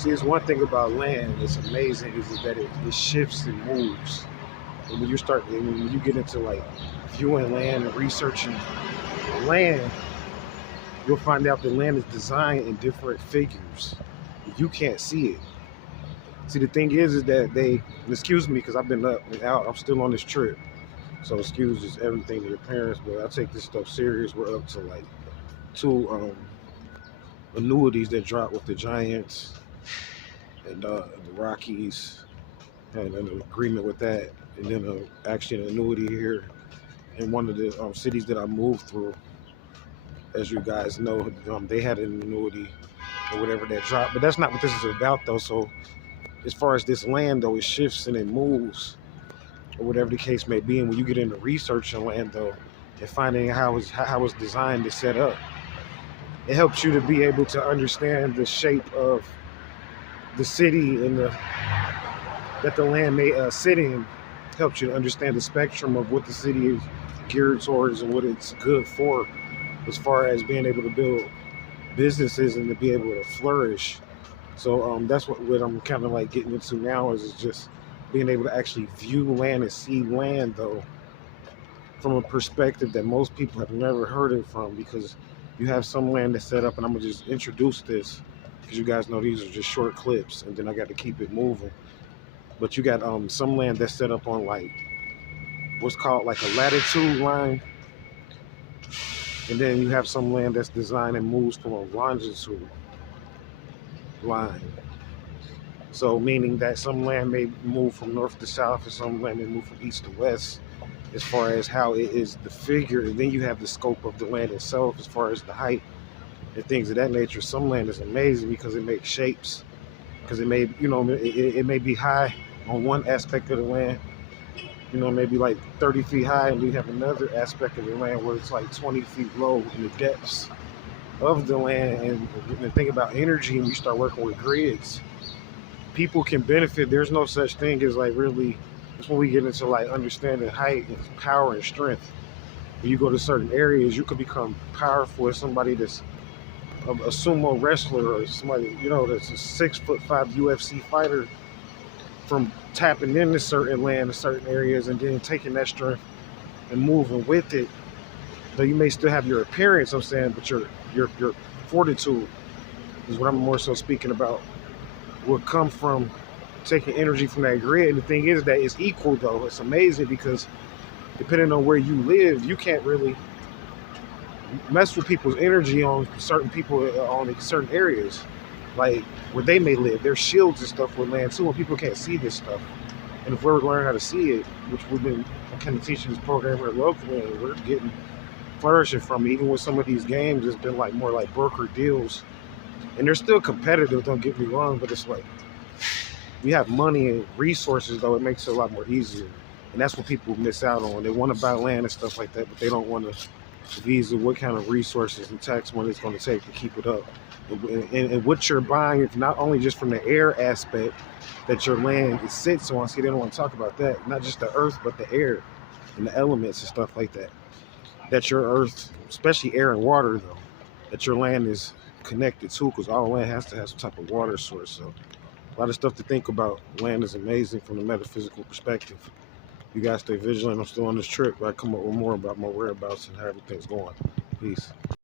See, it's one thing about land that's amazing is that it shifts and moves. And when you get into like viewing land and researching land, you'll find out the land is designed in different figures. You can't see it. See, the thing is that excuse me, because I've been up and out. I'm still on this trip. So excuse just everything to your parents, but I take this stuff serious. We're up to like two annuities that dropped with the Giants and the Rockies, and an agreement with that, and then actually an annuity here in one of the cities that I moved through. As you guys know, they had an annuity or whatever that dropped, but that's not what this is about though. So as far as this land though, it shifts and it moves or whatever the case may be. And when you get into researching land though and finding how it's designed to set up, it helps you to be able to understand the shape of the city and that the land may sit in. Helps you to understand the spectrum of what the city is geared towards and what it's good for, as far as being able to build businesses and to be able to flourish. So that's what I'm kind of like getting into now is just being able to actually view land and see land though from a perspective that most people have never heard it from, because you have some land that's set up, and I'm gonna just introduce this because you guys know these are just short clips and then I got to keep it moving. But you got some land that's set up on like what's called like a latitude line, and then you have some land that's designed and moves from a longitude line. So meaning that some land may move from north to south, and some land may move from east to west, as far as how it is the figure. And then you have the scope of the land itself, as far as the height and things of that nature. Some land is amazing because it makes shapes, because it may, it may be high on one aspect of the land, maybe like 30 feet high, and you have another aspect of the land where it's like 20 feet low in the depths of the land. And the thing about energy, and you start working with grids, people can benefit. There's no such thing as like really, that's when we get into like understanding height and power and strength. When you go to certain areas, you could become powerful as somebody that's a sumo wrestler, or somebody, that's a 6'5" UFC fighter, from tapping into certain land in certain areas and then taking that strength and moving with it. Though you may still have your appearance, I'm saying, but your fortitude is what I'm more so speaking about, will come from taking energy from that grid. And the thing is that it's equal though. It's amazing because depending on where you live, you can't really mess with people's energy on certain people on certain areas, like where they may live. There's shields and stuff with land too, and people can't see this stuff. And if we were to learn how to see it, which we've been kind of teaching this program here locally, and we're getting flourishing from it. Even with some of these games, it's been like more like broker deals, and they're still competitive, don't get me wrong, but it's like we have money and resources though, it makes it a lot more easier. And that's what people miss out on. They want to buy land and stuff like that, but they don't want to visa what kind of resources and tax money it's going to take to keep it up. And what you're buying is not only just from the air aspect that your land sits on. See, they don't want to talk about that. Not just the earth, but the air and the elements and stuff like that. That your earth, especially air and water though, that your land is connected to, because all land has to have some type of water source. So a lot of stuff to think about. Land is amazing from the metaphysical perspective. You guys stay vigilant. I'm still on this trip, but I come up with more about my whereabouts and how everything's going. Peace.